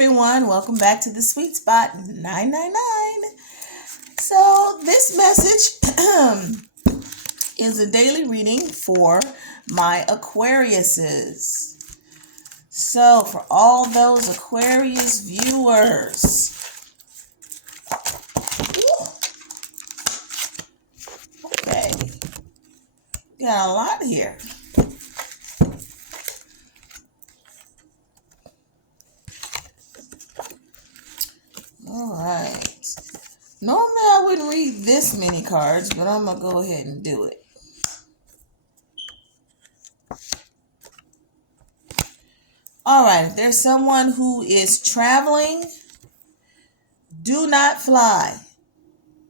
everyone, welcome back to the Sweet Spot 999. So this message is a daily reading for my Aquariuses. So for all those Aquarius viewers, okay, got a lot here. All right. Normally I wouldn't read this many cards, but I'm going to go ahead and do it. All right, if there's someone who is traveling, do not fly.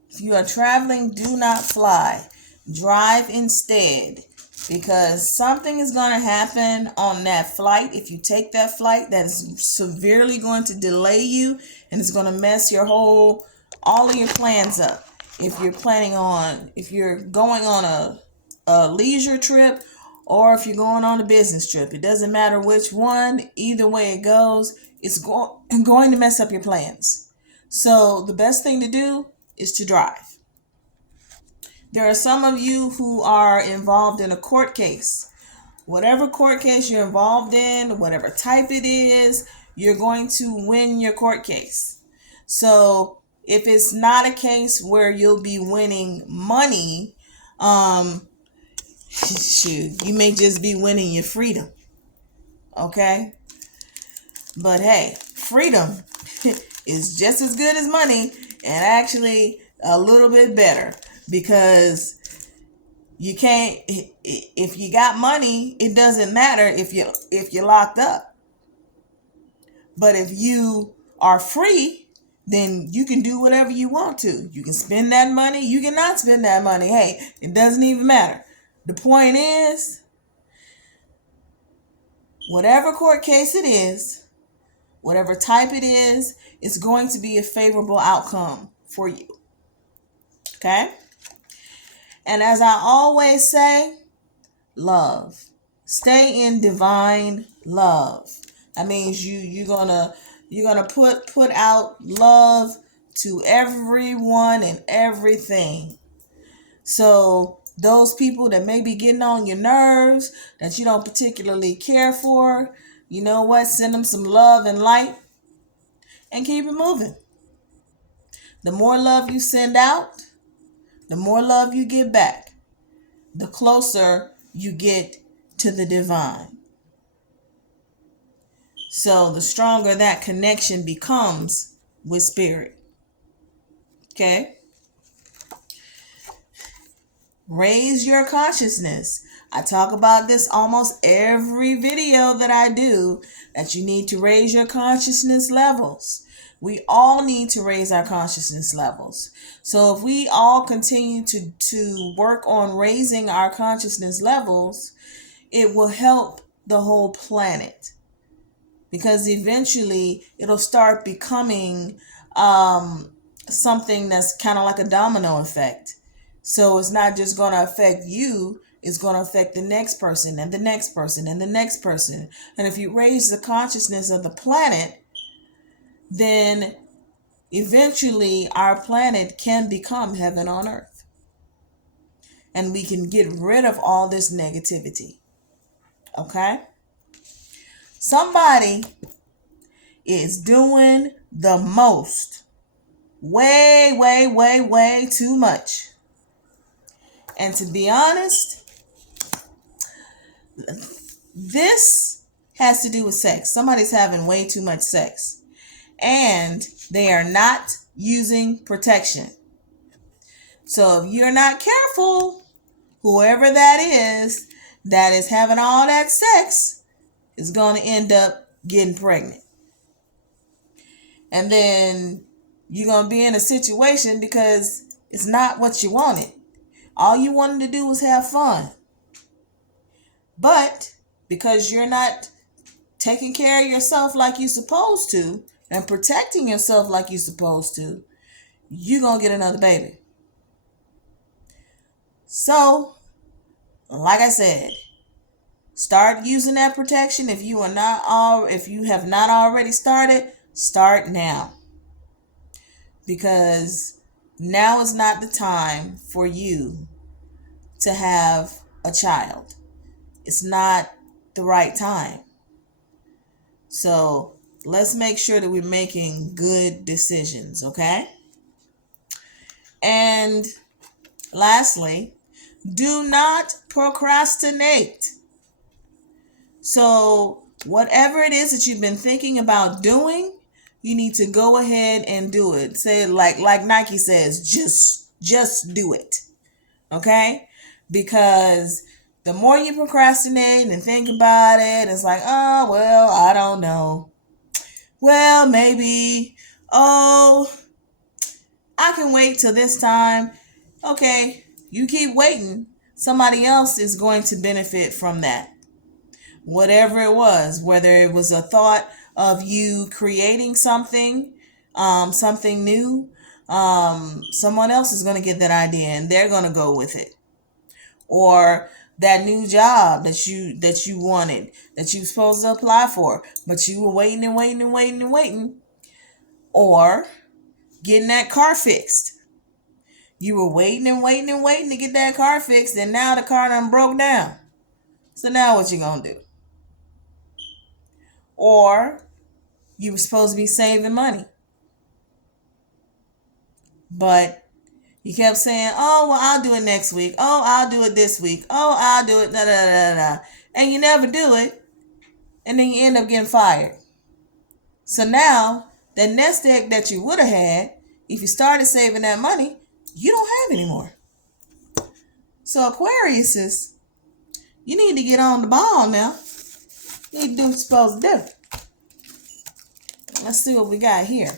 If you are traveling, do not fly. Drive instead, because something is going to happen on that flight. If you take that flight, that is severely going to delay you, and it's going to mess all of your plans up. If you're going on a leisure trip, or if you're going on a business trip, it doesn't matter which one. Either way it goes, it's going to mess up your plans. So the best thing to do is to drive. There are some of you who are involved in a court case. Whatever court case you're involved in, whatever type it is, you're going to win your court case. So if it's not a case where you'll be winning money, you may just be winning your freedom. Okay? But hey, freedom is just as good as money, and actually a little bit better, because you can't, if you got money, it doesn't matter if you're locked up. But if you are free, then you can do whatever you want to. You can spend that money, you cannot spend that money. Hey, it doesn't even matter. The point is, whatever court case it is, whatever type it is, it's going to be a favorable outcome for you. Okay? And as I always say, love. Stay in divine love. That means you're gonna put out love to everyone and everything. So those people that may be getting on your nerves, that you don't particularly care for, you know what? Send them some love and light and keep it moving. The more love you send out, the more love you get back, the closer you get to the divine. So the stronger that connection becomes with spirit. Okay? Raise your consciousness. I talk about this almost every video that I do, that you need to raise your consciousness levels. We all need to raise our consciousness levels. So if we all continue to work on raising our consciousness levels, it will help the whole planet. Because eventually it'll start becoming something that's kind of like a domino effect. So it's not just going to affect you, it's going to affect the next person and the next person and the next person. And if you raise the consciousness of the planet, then eventually our planet can become heaven on earth. And we can get rid of all this negativity. Okay? Somebody is doing the most. Way, way, way, way too much. And to be honest, this has to do with sex. Somebody's having way too much sex, and they are not using protection. So if you're not careful, whoever that is having all that sex is going to end up getting pregnant. And then you're going to be in a situation because it's not what you wanted. All you wanted to do was have fun. But because you're not taking care of yourself like you're supposed to and protecting yourself like you're supposed to, you're going to get another baby. So, like I said, start using that protection. If you have not already started, Start now, because now is not the time for you to have a child. It's not the right time. So let's make sure that we're making good decisions, okay? And lastly, do not procrastinate. So whatever it is that you've been thinking about doing, you need to go ahead and do it. Say like Nike says, just do it. Okay? Because the more you procrastinate and think about it, it's like, oh, well, I don't know. Well, maybe. Oh, I can wait till this time. Okay, you keep waiting. Somebody else is going to benefit from that. Whatever it was, whether it was a thought of you creating something, something new, someone else is going to get that idea and they're going to go with it. Or that new job that you wanted, that you were supposed to apply for, but you were waiting and waiting and waiting and waiting. Or getting that car fixed. You were waiting and waiting and waiting to get that car fixed, and now the car done broke down. So now what you gonna do? Or you were supposed to be saving money, but you kept saying, oh, well, I'll do it next week. Oh, I'll do it this week. Oh, I'll do it, da, da, da, da. And you never do it, and then you end up getting fired. So now, the nest egg that you would have had, if you started saving that money, you don't have anymore. So Aquarius, you need to get on the ball now. You need to do what you're supposed to do. Let's see what we got here.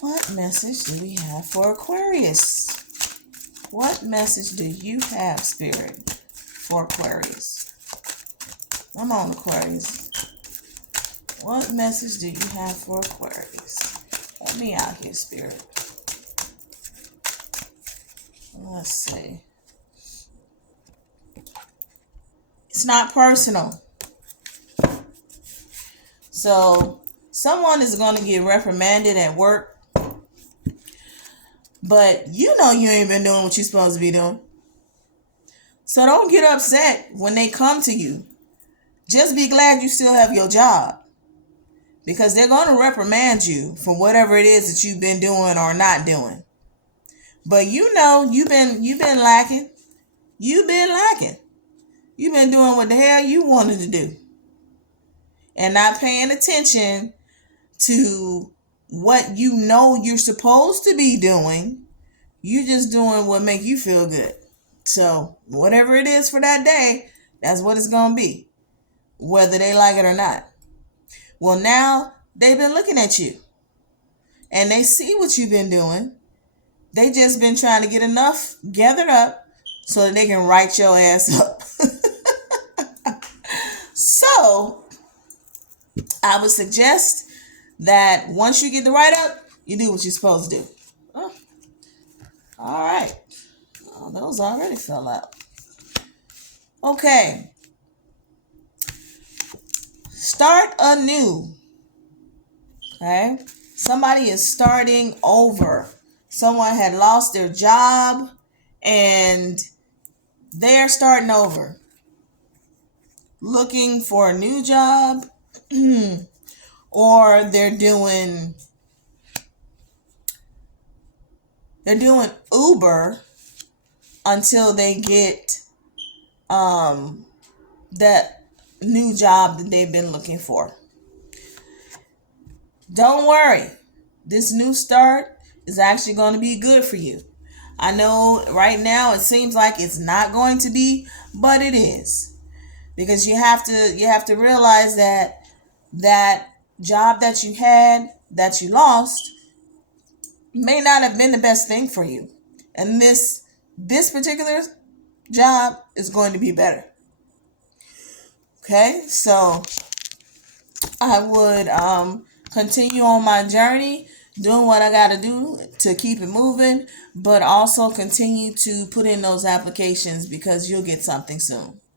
What message do we have for Aquarius? What message do you have, Spirit, for Aquarius? Come on, Aquarius. What message do you have for Aquarius? Help me out here, Spirit. Let's see. It's not personal. So someone is going to get reprimanded at work, but you know you ain't been doing what you're supposed to be doing. So don't get upset when they come to you. Just be glad you still have your job, because they're going to reprimand you for whatever it is that you've been doing or not doing. But you know you've been lacking. You've been lacking. You've been doing what the hell you wanted to do, and not paying attention to what you know you're supposed to be doing. You just doing what make you feel good. So whatever it is for that day, that's what it's going to be, whether they like it or not. Well, now they've been looking at you and they see what you've been doing. They just been trying to get enough gathered up so that they can write your ass up. So I would suggest that once you get the write up, you do what you're supposed to do. Oh, all right. Oh, those already fell out. Okay. Start anew. Okay. Somebody is starting over. Someone had lost their job and they're starting over, looking for a new job, or they're doing Uber until they get that new job that they've been looking for. Don't worry. This new start is actually going to be good for you. I know right now it seems like it's not going to be, but it is. Because you have to realize that job that you had, that you lost, may not have been the best thing for you. And this particular job is going to be better. Okay? So I would continue on my journey, doing what I got to do to keep it moving, but also continue to put in those applications, because you'll get something soon.